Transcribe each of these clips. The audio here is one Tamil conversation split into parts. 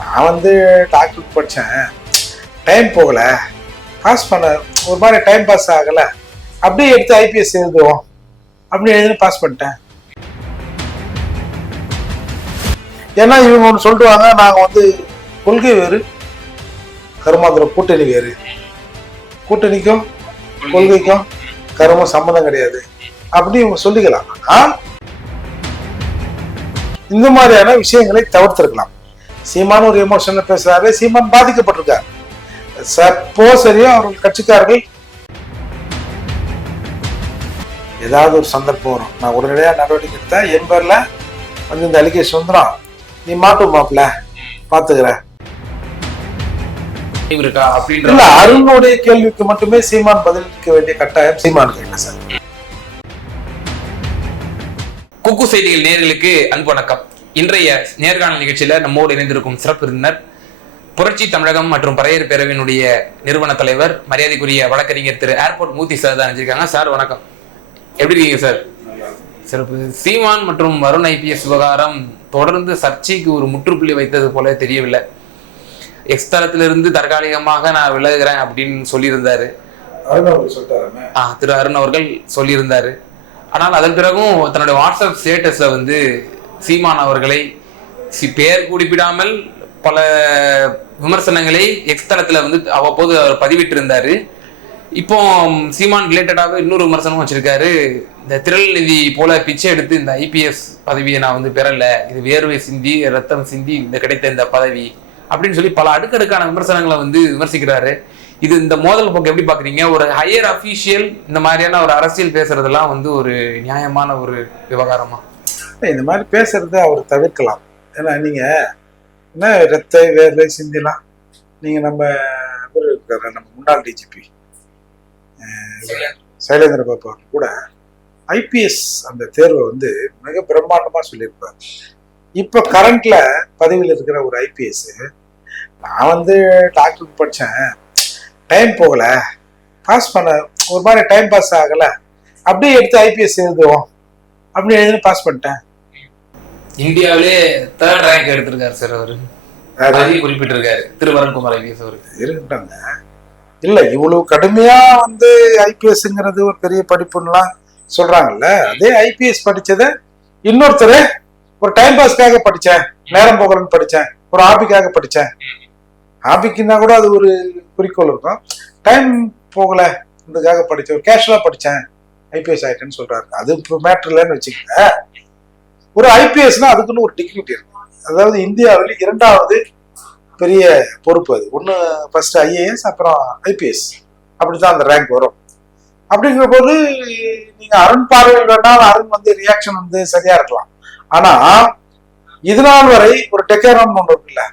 நான் வந்து டாக்டருக்கு படித்தேன் டைம் போகல. பாஸ் பண்ண ஒரு மாதிரி டைம் பாஸ் ஆகலை. அப்படியே எடுத்து ஐபிஎஸ் எழுதுவோம். அப்படி எழுதி பாஸ் பண்ணிட்டேன். ஏன்னா இவங்க ஒன்று சொல்லிடுவாங்க நாங்கள் வந்து கொள்கை வேறு கருமாந்திர கூட்டணி வேறு. கூட்டணிக்கும் கொள்கைக்கும் கருமம் சம்மந்தம் கிடையாது. அப்படி இவங்க சொல்லிக்கலாம். ஆனால் இந்த மாதிரியான விஷயங்களை தவிர்த்திருக்கலாம். சீமான் ஒரு எமோஷனில் பேசுறாரு. சீமான் பாதிக்கப்பட்டிருக்கார். சப்போ சரியா அவர்கள் கட்சிக்காரர்கள் ஏதாவது ஒரு சந்தர்ப்பம் வரும். நான் உடனடியாக நடவடிக்கை எடுத்தா என் பேர்ல வந்து இந்த அலிகேஷன் வந்துடும் நீ பாத்துக்கிற இருக்கா அப்படின்ற இல்ல அருணுடைய கேள்விக்கு மட்டுமே சீமான் பதிலளிக்க வேண்டிய கட்டாயம் சீமானுக்கு இல்லை சார் குக்கு செய்திகள் நேயர்களுக்கு அன்பு வணக்கம். இன்றைய நேர்காணல் நிகழ்ச்சியில நம்மோடு இணைந்திருக்கும் சிறப்பு விருந்தினர் புரட்சி தமிழகம் மற்றும் பறையர் பேரவையினுடைய நிறுவன தலைவர் மரியாதைக்குரிய வழக்கறிஞர் திரு ஏர்போர்ட் மூர்த்தி சார் தான் நினைச்சிருக்காங்க சார் வணக்கம். எப்படி இருக்கீங்க சார்? சிறப்பு. சீமான் மற்றும் வருண் ஐபிஎஸ் விவகாரம் தொடர்ந்து சர்ச்சைக்கு ஒரு முற்றுப்புள்ளி வைத்தது போல தெரியவில்லை. எக்ஸ் தளத்திலிருந்து தற்காலிகமாக நான் விலகுகிறேன் அப்படின்னு சொல்லியிருந்தாரு. ஆ, திரு அருண் அவர்கள் சொல்லியிருந்தாரு. ஆனால் அதன் பிறகும் தன்னுடைய வாட்ஸ்அப் ஸ்டேட்டஸ்ல வந்து சீமான் அவர்களை பெயர் குறிப்பிடாமல் பல விமர்சனங்களை எக்ஸ் வந்து அவ்வப்போது அவர் பதிவிட்டிருந்தார். இப்போ சீமான் ரிலேட்டடாக இன்னொரு விமர்சனம் வச்சிருக்காரு. இந்த திரள் நிதி போல பிச்சை எடுத்து இந்த ஐபிஎஸ் பதவியை நான் வந்து பெறலை. இது வேர்வை சிந்தி ரத்தம் சிந்தி இந்த கிடைத்த இந்த பதவி அப்படின்னு சொல்லி பல அடுக்கடுக்கான விமர்சனங்களை வந்து விமர்சிக்கிறாரு. இது இந்த மோதல் போக்கு எப்படி பாக்குறீங்க? ஒரு ஹையர் அஃபீஷியல் இந்த மாதிரியான ஒரு அரசியல் பேசுறதெல்லாம் வந்து ஒரு நியாயமான ஒரு விவகாரமா? இந்த மாதிரி பேசுறத அவர் தவிர்க்கலாம். ஏன்னா நீங்க என்ன ரத்த வேர்வை சிந்திலாம் நீங்க நம்ம இவரு இருக்கிற நம்ம முன்னாள் டிஜிபி சைலேந்திர பாபு கூட ஐபிஎஸ் அந்த தேர்வை வந்து மிக பிரம்மாண்டமா சொல்லியிருப்பார். இப்போ கரண்ட்ல பதவியில் இருக்கிற ஒரு ஐபிஎஸ் நான் வந்து டாக்டருக்கு படித்தேன் டைம் போகல. பாஸ் பண்ண ஒரு மாதிரி டைம் பாஸ் ஆகலை. அப்படியே எடுத்து ஐபிஎஸ் எழுதுவோம். அப்படி எழுதுன்னு பாஸ் பண்ணிட்டேன். இந்தியாவிலே தேர்ட் ரேங்க் எடுத்திருக்காரு சார் அவரு. அதையும் குறிப்பிட்டிருக்காரு. திருவரன்குமார் ஐபிஎஸ் அவரு. இருக்கட்டாங்க இல்ல இவ்வளவு கடுமையா வந்து ஐபிஎஸ்ங்கிறது ஒரு பெரிய படிப்புன்னுலாம் சொல்றாங்கல்ல. அதே ஐபிஎஸ் படிச்சத இன்னொருத்தர் ஒரு டைம் பாஸ்க்காக படிச்சேன். நேரம் போகலன்னு படிச்சேன். ஒரு ஹாபிக்காக படிச்சேன். ஹாபிக்குன்னா கூட அது ஒரு குறிக்கோள் இருக்கும். டைம் போகல. இதுக்காக படிச்சேன் ஒரு கேஷுவலா படிச்சேன். ஐபிஎஸ் ஆயிட்டேன்னு சொல்றாரு. அது இப்போ மேட்ரு இல்லைன்னு வச்சுக்கோங்க. ஒரு ஐபிஎஸ்னா அதுக்குன்னு ஒரு டிக்னிட்டி இருக்கும் அதாவது இந்தியாவில் இரண்டாவது பெரிய பொறுப்பு அது. ஒன்று ஃபர்ஸ்ட் ஐஏஎஸ் அப்புறம் ஐபிஎஸ் அப்படிதான் அந்த ரேங்க் வரும். அப்படிங்கிற போது நீங்க அருண் பார்வையில் வேண்டாம் அருண் வந்து ரியாக்ஷன் வந்து சரியா இருக்கலாம். ஆனா இது நாள் வரை ஒரு டெக்கரம் ஒன்று இருக்குல்ல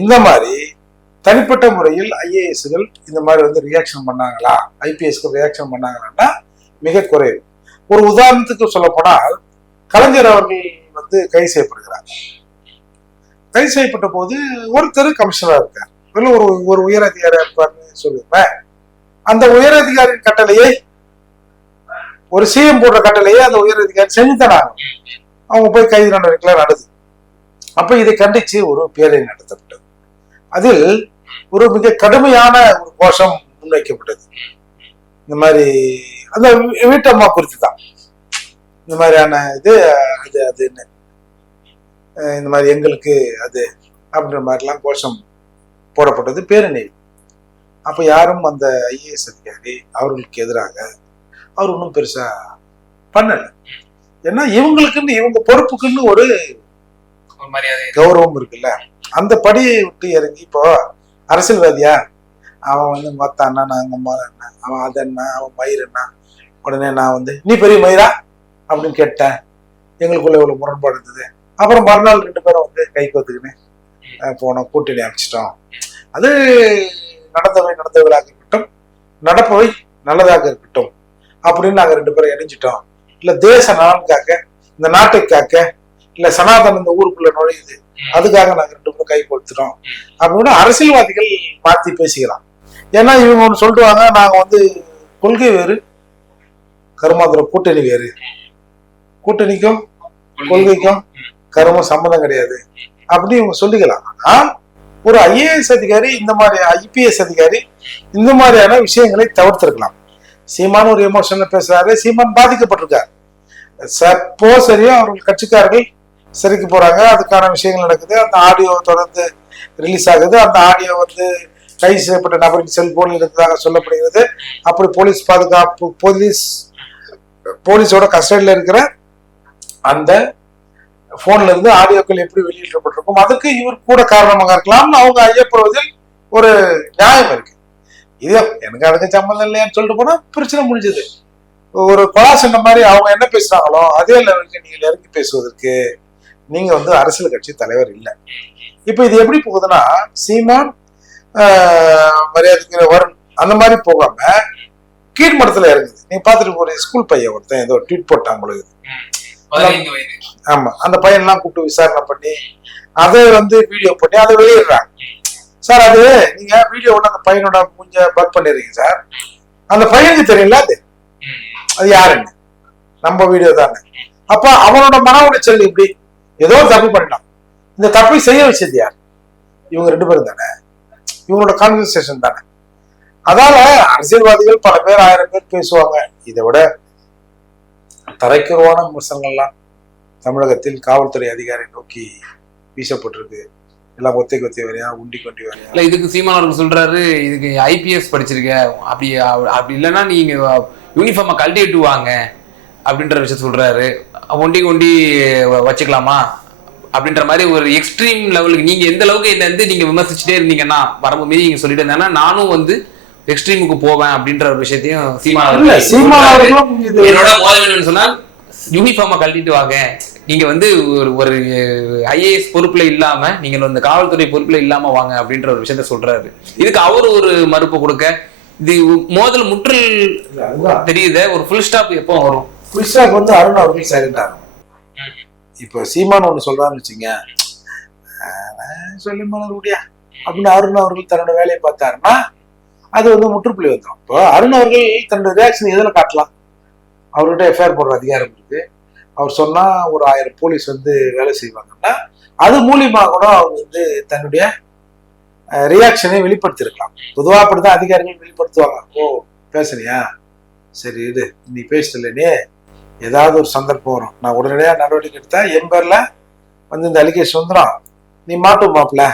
இந்த மாதிரி தனிப்பட்ட முறையில் ஐஏஎஸ்கள் இந்த மாதிரி வந்து ரியாக்ஷன் பண்ணாங்களா? ஐபிஎஸ்க்கு ரியாக்ஷன் பண்ணாங்களான்னா மிக குறைவு. ஒரு உதாரணத்துக்கு சொல்லப்போனால் கலைஞர் அவர்கள் வந்து கைது செய்யப்படுகிறார். கைது செய்யப்பட்ட போது ஒருத்தர் கமிஷனரா இருக்கார். ஒரு ஒரு உயர் அதிகாரியா இருப்பார்னு சொல்லுவேன். அந்த உயர் அதிகாரியின் கட்டளையை ஒரு சிஎம் போடுற கட்டளையை அந்த உயர் அதிகாரி செஞ்சுதானாங்க அவங்க போய் கைது நடவடிக்கைலாம் நடந்தது அப்ப இதை கண்டிச்சு ஒரு பேரணி நடத்தப்பட்டது. அதில் ஒரு மிக கடுமையான ஒரு கோஷம் முன்வைக்கப்பட்டது. இந்த மாதிரி அந்த வீட்டம்மா குறித்து தான் இந்த மாதிரியான இது அது அதுன்னு இந்த மாதிரி எங்களுக்கு அது அப்படின்ற மாதிரிலாம் கோஷம் போடப்பட்டது பேரணி அப்போ யாரும் அந்த ஐஏஎஸ் அதிகாரி அவர்களுக்கு எதிராக அவர் ஒன்றும் பெருசா பண்ணல. ஏன்னா இவங்களுக்குன்னு இவங்க பொறுப்புக்குன்னு ஒரு கௌரவம் இருக்குல்ல. அந்த படியை விட்டு இறங்கி இப்போ அரசியல்வாதியா? அவன் வந்து மத்த அண்ணா நான் அம்மா அண்ணா அவன் அது என்ன அவன் மயிர் என்ன உடனே நான் வந்து நீ பெரிய மயிரா? அப்படின்னு கேட்டேன். எங்களுக்குள்ள இவ்வளவு முரண்பாடு இருந்தது. அப்புறம் மறுநாள் ரெண்டு பேரும் வந்து கை கோத்துக்கின்னு போனோம். கூட்டணி அமைச்சிட்டோம். அது நடந்தவை நடந்தவர்களாக இருக்கட்டும் நடப்பவை நல்லதாக இருக்கட்டும் அப்படின்னு நாங்க ரெண்டு பேரும் இணைஞ்சிட்டோம். இல்ல தேச நலனுக்காக இந்த நாட்டை காக்க இல்ல சனாதனம் இந்த ஊருக்குள்ள நுழையுது. அதுக்காக நாங்க ரெண்டு பேரும் கை கொடுத்துட்டோம் அப்படின்னு அரசியல்வாதிகள் மாத்தி பேசிக்கலாம் ஏன்னா இவங்க ஒண்ணு சொல்லுவாங்க நாங்க வந்து கொள்கை வேறு கருமாந்திர கூட்டணி வேறு. கூட்டணிக்கும் கொள்கைக்கும் கரும சம்மந்தம் கிடையாது. அப்படி இவங்க சொல்லிக்கலாம். ஆனா ஒரு ஐஏஎஸ் அதிகாரி இந்த மாதிரி ஐபிஎஸ் அதிகாரி இந்த மாதிரியான விஷயங்களை தவிர்த்திருக்கலாம். சீமான் ஒரு எமோஷன்ல பேசுறாரு. சீமான் பாதிக்கப்பட்டிருக்காரு. சப்போ சரியா அவர்கள் கட்சிக்காரர்கள் சிறைக்கு போறாங்க. அதுக்கான விஷயங்கள் நடக்குது. அந்த ஆடியோ தொடர்ந்து ரிலீஸ் ஆகுது. அந்த ஆடியோ வந்து கைது செய்யப்பட்ட நபரின் செல்போனில் இருந்ததாக சொல்லப்படுகிறது. அப்படி போலீஸ் பாதுகாப்பு போலீஸ் போலீஸோட கஸ்டடியில் இருக்கிற அந்த போன்ல இருந்து ஆடியோக்கள் எப்படி வெளியிடப்பட்டிருக்கும் அதுக்கு இவர் கூட காரணமாக இருக்கலாம்னு அவங்க ஐயப்படுவதில் ஒரு நியாயம் இருக்கு. இது எனக்கு அதுக்கு சம்மந்தம் இல்லையான்னு சொல்லிட்டு போனா பிரச்சனை முடிஞ்சது. ஒரு கொலா சொன்ன மாதிரி அவங்க என்ன பேசுறாங்களோ அதே லெவலுக்கு நீங்க இறங்கி பேசுவதற்கு நீங்க வந்து அரசியல் கட்சி தலைவர் இல்லை. இப்ப இது எப்படி போகுதுன்னா சீமான் மரியாதைக்கு மரியாதைக்குரிய வருண் அந்த மாதிரி போகாம கீழ்மட்டத்துல இறங்குது. நீங்க பாத்துட்டு போற ஸ்கூல் பையன் ஒருத்தன் ஏதோ ட்வீட் போட்டான் ஆமா அந்த பையன்லாம் கூப்பிட்டு விசாரணை பண்ணி அதை வந்து வீடியோ பண்ணி அதை வெளியிடுறாங்க. சார் அது நீங்க வீடியோவோட அந்த பையனோட மூஞ்ச பக் பண்ணிடுறீங்க சார். அந்த பையனுக்கு தெரியல அது. அது யாருன்னு. நம்ம வீடியோ தானே. அப்ப அவனோட மன உளைச்சல் இப்படி ஏதோ தப்பு பண்ணிட்டான். இந்த தப்பை செய்ய வச்சது யார்? இவங்க ரெண்டு பேரும் தானே. இவங்களோட கான்வர்சேஷன் தானே. அதால அரசியல்வாதிகள் பல பேர் ஆயிரம் பேர் பேசுவாங்க. இதை விட தரைக்குறவான விமர்சனங்கள்லாம் தமிழகத்தில் காவல்துறை அதிகாரி நோக்கி வீசப்பட்டிருக்கு. எல்லாம் ஒத்தை கொத்தி வரையா உண்டி கொண்டி வரையா? இல்லை இதுக்கு சீமான் அவர்கள் சொல்றாரு இதுக்கு ஐபிஎஸ் படிச்சிருக்க. அப்படி அப்படி இல்லைன்னா நீங்க யூனிஃபார்மை கழட்டிட்டு வாங்க அப்படின்ற விஷயம் சொல்றாரு. ஒண்டி கொண்டி வ- வச்சுக்கலாமா? அப்படின்ற மாதிரி ஒரு எக்ஸ்ட்ரீம் லெவலுக்கு நீங்க எந்த அளவுக்கு என்ன வந்து நீங்க விமர்சிச்சுட்டே இருந்தீங்கன்னா வரம்பு மீறி நீங்க சொல்லிட்டு இருந்தேன்னா நானும் வந்து எக்ஸ்ட்ரீமுக்கு போவேன் அப்படின்ற ஒரு விஷயத்தையும் என்னோட மோதல் சொன்னால் யூனிஃபார்மை கழட்டிட்டு வாங்க. நீங்க வந்து ஒரு ஒரு ஐஏஎஸ் பொறுப்புல இல்லாம நீங்க இந்த காவல்துறை பொறுப்புல இல்லாம வாங்க அப்படின்ற ஒரு விஷயத்த சொல்றாரு. இதுக்கு அவர் ஒரு மறுப்பு கொடுக்க. இது மோதல் முற்றில் தெரியுத ஒரு ஃபுல் ஸ்டாப் எப்போ வரும்? புதுசாக வந்து அருண் அவர்கள் சைலண்ட் இப்போ சீமான் ஒன்று சொல்றான்னு வச்சுங்க சொல்லி மலருடியா அப்படின்னு அருண் அவர்கள் தன்னோட வேலையை பார்த்தாருன்னா அது வந்து முற்றுப்புள்ளி வந்துடும் இப்போ அருண் அவர்கள் தன்னுடைய ரியாக்ஷன் எதில் காட்டலாம்? அவர்கிட்ட எஃப்ஐஆர் போடுற அதிகாரம் இருக்கு. அவர் சொன்னா ஒரு ஆயிரம் போலீஸ் வந்து வேலை செய்வாங்கன்னா அது மூலியமா கூட அவர் வந்து தன்னுடைய ரியாக்ஷனை வெளிப்படுத்தியிருக்கலாம் பொதுவா அப்படிதான் அதிகாரிகள் வெளிப்படுத்துவாங்க. ஓ பேசுனியா சரி இது நீ பேசிட்டே ஏதாவது ஒரு சந்தர்ப்பம் வரும். நான் உடனடியாக நடவடிக்கை எடுத்தேன் என் பேர்ல வந்து இந்த அலிகேஷன் வந்துடும் நீ மாட்டும் மாப்பிள்ள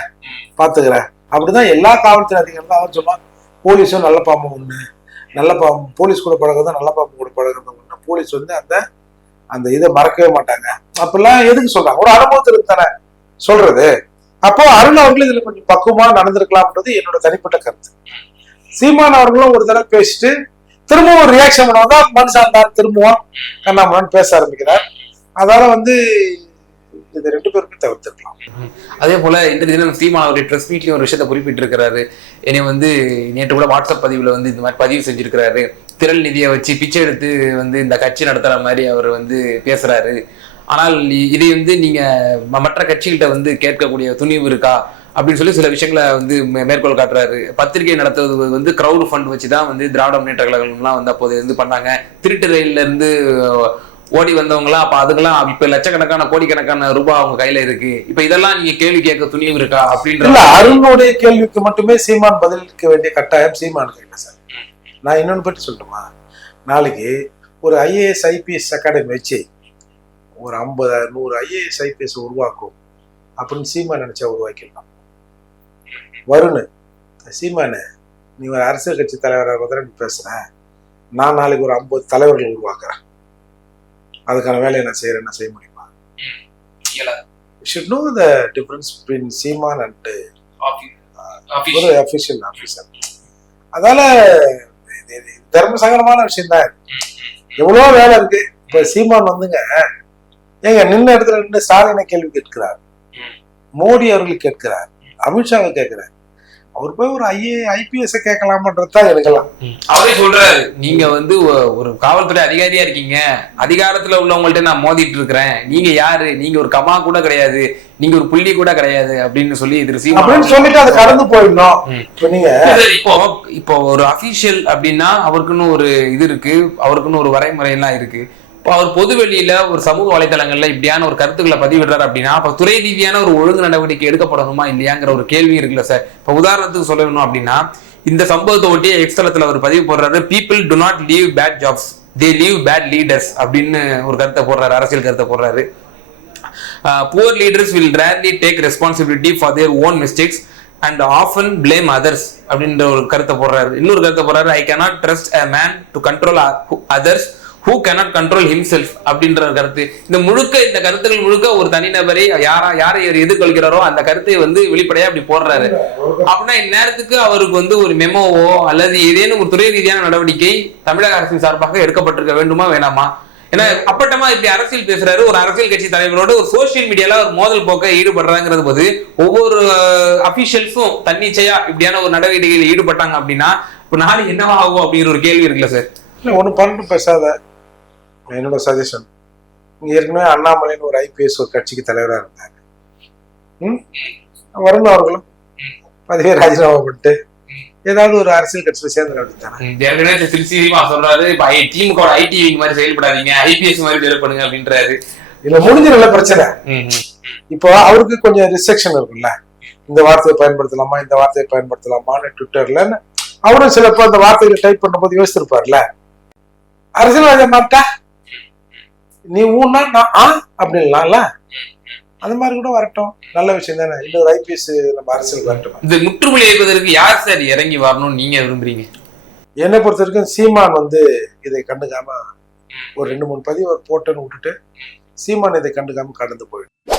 பார்த்துக்கிற அப்படிதான் எல்லா காவல்துறை அதிகாரிகளும் அவன் சொன்னான் போலீஸும் நல்ல பாம்பு ஒண்ணு நல்ல பாம்பு போலீஸ் கூட பழகிறது நல்ல பாம்பு கூட பழகிறது ஒண்ணு. போலீஸ் வந்து அந்த அந்த இதை மறக்கவே மாட்டாங்க. அப்பெல்லாம் எதுக்கு சொல்றாங்க? ஒரு அனுபவத்திற்கு தானே சொல்றது. அப்போ அருண் அவர்கள் இதுல கொஞ்சம் பக்குவமா நடந்திருக்கலாம்ன்றது என்னோட தனிப்பட்ட கருத்து. சீமான் அவர்களும் ஒரு தடவை பேசிட்டு திரும்பவும் ஒரு ரியாக்ஷன் பண்ணுவாங்க. மனுஷன் தான் திரும்பவும் கண்ணாமண்ணு பேச ஆரம்பிக்கிறார். அதால வந்து இது ரெண்டு பேருமே தவிர்த்துக்கலாம். அதே போல இந்த தினம் சீமா அவருடைய ட்ரெஸ் மீட்லயும் ஒரு விஷயத்த குறிப்பிட்டிருக்கிறாரு. என்னை வந்து நேற்று கூட வாட்ஸ்அப் பதிவுல வந்து இந்த மாதிரி பதிவு செஞ்சிருக்கிறாரு. திரள் நிதியை வச்சு பிச்சை எடுத்து வந்து இந்த கட்சி நடத்துற மாதிரி அவர் வந்து பேசுறாரு. ஆனால் இதை வந்து நீங்க மற்ற கட்சிகிட்ட வந்து கேட்கக்கூடிய துணிவு இருக்கா? அப்படின்னு சொல்லி சில விஷயங்களை வந்து மேற்கோள் காட்டுறாரு. பத்திரிகை நடத்துவது வந்து கிரவுட் ஃபண்ட் வச்சு தான் வந்து திராவிட முன்னேற்ற கழகம்லாம் வந்து அப்போது வந்து பண்ணாங்க. திருட்டு ரயில்ல இருந்து ஓடி வந்தவங்களாம் அப்ப அதுக்கெல்லாம் இப்ப லட்சக்கணக்கான கோடிக்கணக்கான ரூபாய் அவங்க கையில இருக்கு. இப்ப இதெல்லாம் நீங்க கேள்வி கேட்க துணிவு இருக்கா? அப்படின்ற அருணுடைய கேள்விக்கு மட்டுமே சீமான் பதிலளிக்க வேண்டிய கட்டாயம் சீமானுக்கு இல்லை சார். நான் இன்னொன்னு பற்றி சொல்லட்டுமா? நாளைக்கு ஒரு ஐஏஎஸ் ஐபிஎஸ் அகாடமி வச்சு ஒரு ஐம்பது நூறு ஐஏஎஸ் ஐபிஎஸ் உருவாக்கும். அப்படின்னு சீமான் நினைச்சா உருவாக்கிடலாம். வருண் சீமானு நீ ஒரு அரசியல் கட்சி தலைவராக நீ பேசுற நான் நாளைக்கு ஒரு ஐம்பது தலைவர்கள் உருவாக்குறேன். அதுக்கான வேலையை நான் செய்யறேன் நான் செய்ய முடியுமா. Should know the difference between Seeman and ஒரு அபிஷியல் ஆபீசர் அதால இது- இது தர்ம சங்கடமான விஷயம் தான் எவ்வளவு வேலை இருக்கு. இப்ப சீமான் வந்துங்க ஏங்க நின்ன இடத்துல நின்று ஸ்டாலினை கேள்வி கேட்கிறார்? மோடி அவர்கள் கேட்கிறார் அமித்ஷாவை கேட்கிறார். அவர் போய் ஒரு ஐஏ ஐபிஎஸ் கேட்கலாமன்றது தான் எனக்கெல்லாம். அவரே சொல்றாரு நீங்க வந்து ஒரு காவல்துறை அதிகாரியா இருக்கீங்க. அதிகாரத்துல உள்ளவங்கள்ட்ட நான் மோதிட்டு இருக்கிறேன். நீங்க யாரு? நீங்க ஒரு கமா கூட கிடையாது. நீங்க ஒரு புள்ளி கூட கிடையாது. அப்படின்னு சொல்லி திரு சீமான் அப்படின்னு சொல்லிட்டு அதை கடந்து போயிடணும். நீங்க இப்போ இப்போ ஒரு அபிஷியல் அப்படின்னா அவருக்குன்னு ஒரு இது இருக்கு. அவருக்குன்னு ஒரு வரைமுறை எல்லாம் இருக்கு. அவர் பொது வெளியில ஒரு சமூக வலைதளங்கள்ல இப்படியான ஒரு கருத்துக்களை பதிவிடுறாரு அப்படின்னா அப்ப துறை ரீதியான ஒரு ஒழுங்கு நடவடிக்கை எடுக்கப்படணுமா இல்லையாங்கிற ஒரு கேள்வி இருக்குல்ல சார். இப்போ உதாரணத்துக்கு சொல்ல வேணும் அப்படின்னா இந்த சம்பவத்தை ஒட்டி எக்ஸ்தலத்துல அவர் பதிவு போடுறாரு people do not leave bad jobs they leave bad leaders அப்படின்னு ஒரு கருத்தை போடுறாரு அரசியல் கருத்தை போடுறாரு. Poor leaders will rarely take responsibility for their own mistakes and often blame others அப்படின்ற ஒரு கருத்தை போடுறாரு. இன்னொரு கருத்தை போடுறாரு I cannot trust a man to control others who cannot control himself அப்படின்ற ஒரு கருத்து. இந்த முழுக்க இந்த கருத்துக்கள் முழுக்க ஒரு தனிநபரை யாரா யாரை இவர் எதிர்கொள்கிறாரோ அந்த கருத்தை வந்து வெளிப்படையா அப்படி போடுறாரு. அப்படின்னா இந்நேரத்துக்கு அவருக்கு வந்து ஒரு மெமோவோ அல்லது ஏதேனும் ஒரு துறை ரீதியான நடவடிக்கை தமிழக அரசின் சார்பாக எடுக்கப்பட்டிருக்க வேண்டுமா வேணாமா? ஏன்னா அப்பட்டமா இப்படி அரசியல் பேசுறாரு. ஒரு அரசியல் கட்சி தலைவரோட ஒரு சோசியல் மீடியால ஒரு மோதல் போக்க ஈடுபடுறாங்கிறது போது ஒவ்வொரு அபிஷியல்ஸும் தன்னிச்சையா இப்படியான ஒரு நடவடிக்கையில் ஈடுபட்டாங்க அப்படின்னா இப்ப நாளைக்கு என்னவா ஆகும் அப்படிங்கிற ஒரு கேள்வி இருக்குல்ல சார் இல்லை பண்ணிட்டு பேசாத. என்னோட சஜஷன் இங்கே ஏற்கனவே அண்ணாமலைன்னு ஒரு ஐபிஎஸ் ஒரு கட்சிக்கு தலைவராக இருந்தாங்க ம்? வருண் அவர்களும் பதவியை ராஜினாமா பண்ணிட்டு ஏதாவது ஒரு அரசியல் கட்சியில் சேர்ந்துட வேண்டியதானே ம், ஏற்கனவே திரு திருச்சிமா சொல்றாரு திமுக ஐடி மாதிரி செயல்படாதீங்க ஐபிஎஸ் மாதிரி செயல்படுங்க அப்படின்றாரு. இதுல முடிஞ்சிடல பிரச்சனை. ம், ம். இப்போ அவருக்கு கொஞ்சம் ரிஸ்ட்ரிக்ஷன் இருக்குல்ல. இந்த வார்த்தையை பயன்படுத்தலாமா இந்த வார்த்தையை பயன்படுத்தலாமான்னு ட்விட்டர்ல அவரும் சிலப்போ அந்த வார்த்தைகளை டைப் பண்ணும்போது யோசிச்சிருப்பார்ல அரசியல்வாதி மாட்டா? நீ ஊன்னா நான் ஆ அப்படின்லாம்ல? அந்த மாதிரி கூட வரட்டும். நல்ல விஷயம் தானே. இன்னொரு ஐபிஎஸ் நம்ம அரசியல் வரட்டும்? இந்த முற்றுப்புள்ளி வைப்பதற்கு யார் சார் இறங்கி வரணும்னு நீங்க விரும்புறீங்க? என்னை பொறுத்த வரைக்கும் சீமான் வந்து இதை கண்டுக்காம ஒரு ரெண்டு மூணு பதிவு போட்டுன்னு விட்டுட்டு சீமான் இதை கண்டுக்காம கடந்து போயிடும்